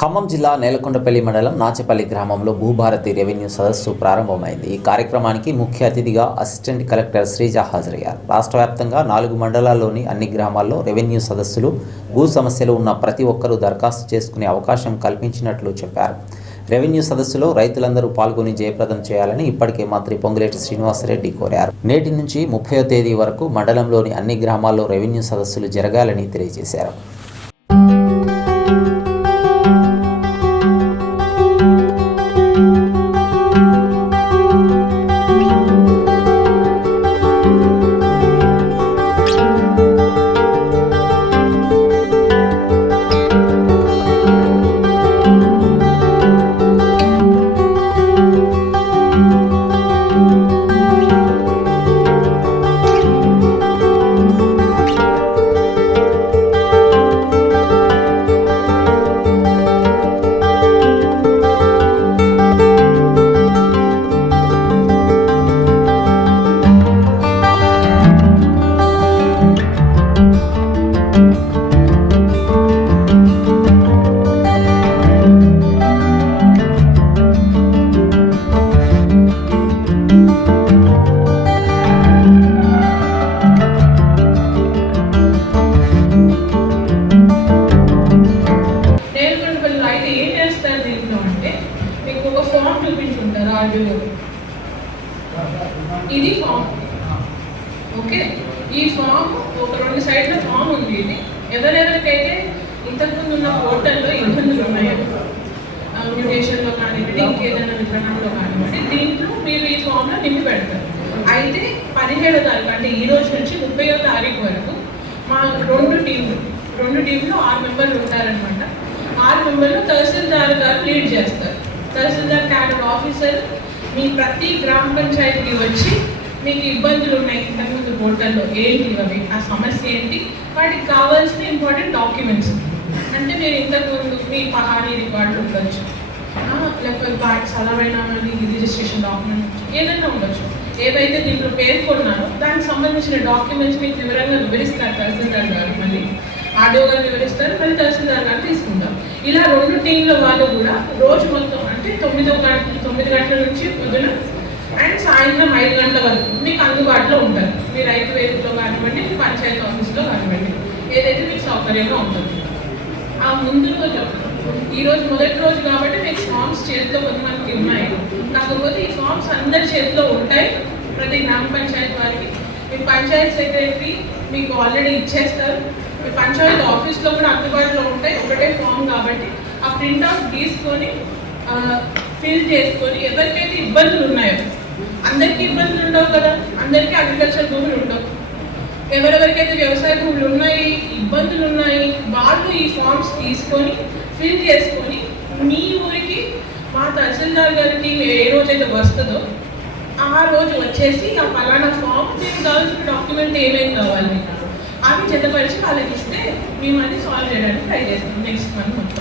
ఖమ్మం జిల్లా నేలకొండపల్లి మండలం నాచెపల్లి గ్రామంలో భూభారతి రెవెన్యూ సదస్సు ప్రారంభమైంది. ఈ కార్యక్రమానికి ముఖ్య అతిథిగా అసిస్టెంట్ కలెక్టర్ శ్రీజ హాజరయ్యారు. రాష్ట్ర వ్యాప్తంగా 4 మండలాల్లోని అన్ని గ్రామాల్లో రెవెన్యూ సదస్సులు, భూ సమస్యలు ఉన్న ప్రతి ఒక్కరూ దరఖాస్తు చేసుకునే అవకాశం కల్పించినట్లు చెప్పారు. రెవెన్యూ సదస్సులో రైతులందరూ పాల్గొని జయప్రదం చేయాలని ఇప్పటికే మంత్రి పొంగులేటి శ్రీనివాసరెడ్డి కోరారు. నేటి నుంచి 30వ తేదీ వరకు మండలంలోని అన్ని గ్రామాల్లో రెవెన్యూ సదస్సులు జరగాలని తెలియజేశారు. ఇది ఫామ్. ఓకే, ఈ ఫామ్ ఒక 2 సైడ్ల ఫామ్ ఉంది. ఇది ఎవరెవరికైతే ఇంతకుముందు ఉన్న పోర్టల్లో ఇబ్బందులు ఉన్నాయో, మ్యూటేషన్లో కానివ్వండి, ఇంకేదైనా విధానంలో కానివ్వండి, దీంట్లో మీరు ఈ ఫామ్లో నింపి పెడతారు. అయితే 17వ తారీఖు అంటే ఈ రోజు నుంచి 30వ తారీఖు వరకు మా 2 టీంలు 6 మెంబర్లు ఉంటారనమాట. 6 మెంబర్లు తహసీల్దార్ గారు లీడ్ చేస్తారు. తహసీల్దార్ క్యాడర్ ఆఫీసర్ మీ ప్రతి గ్రామ పంచాయతీకి వచ్చి మీకు ఇబ్బందులు ఉన్నాయి ఇంతకుముందు పోర్టల్లో ఏంటి, అవి ఆ సమస్య ఏంటి, వాటికి కావాల్సిన ఇంపార్టెంట్ డాక్యుమెంట్స్ అంటే మీరు ఇంతకుముందు మీ పహాడీ రికార్డులు ఉండొచ్చు, లేకపోతే వాటి సలవైన రిజిస్ట్రేషన్ డాక్యుమెంట్స్ ఏదైనా ఉండొచ్చు. ఏవైతే దీంట్లో పేర్కొన్నారో దానికి సంబంధించిన డాక్యుమెంట్స్ మీకు వివరంగా వివరిస్తారు తహసీల్దార్ గారు. మళ్ళీ ఆర్డీఓ గారు వివరిస్తారు, మళ్ళీ తహసీల్దార్ గారు తీసుకుంటారు. ఇలా 2 టీంల వాళ్ళు కూడా రోజు మొత్తం అంటే 9 గంటల నుంచి పొద్దున అండ్ సాయంత్రం 5 గంటల వరకు మీకు అందుబాటులో ఉంటారు. మీ రైతు వేదికలో కానివ్వండి, మీ పంచాయతీ ఆఫీస్లో కానివ్వండి, ఏదైతే మీకు సౌకర్యంగా ఉంటుంది. ఆ ముందు రోజు ఈరోజు మొదటి రోజు కాబట్టి మీకు ఫామ్స్ చేతిలో కొంతమందికి ఉన్నాయి. కాకపోతే ఈ ఫామ్స్ అందరి చేతిలో ఉంటాయి. ప్రతి గ్రామ పంచాయతీ వారికి మీ పంచాయతీ సెక్రటరీ మీకు ఆల్రెడీ ఇచ్చేస్తారు. మీ పంచాయతీ ఆఫీస్లో కూడా అందుబాటులో ఉంటాయి. ఒకటే ఫామ్ కాబట్టి ఆ ప్రింట్అవుట్ తీసుకొని ఫిల్ చేసుకొని ఎవరికైతే ఇబ్బందులు ఉన్నాయో, అందరికీ ఇబ్బందులు ఉండవు కదా, అందరికీ అగ్రికల్చర్ భూములు ఉండవు. ఎవరెవరికైతే వ్యవసాయ భూములు ఉన్నాయి, ఇబ్బందులు ఉన్నాయి, వాళ్ళు ఈ ఫామ్స్ తీసుకొని ఫిల్ చేసుకొని మీ ఊరికి మా తహసీల్దార్ గారి టీం ఏ రోజైతే వస్తుందో ఆ రోజు వచ్చేసి ఆ పలానా ఫామ్ మీకు కావాల్సిన డాక్యుమెంట్ ఏమేమి కావాలి అవి జతపరిచి వాళ్ళకి ఇస్తే మేము అది సాల్వ్ చేయడానికి ట్రై చేస్తాం నెక్స్ట్ మంత్ మొత్తం.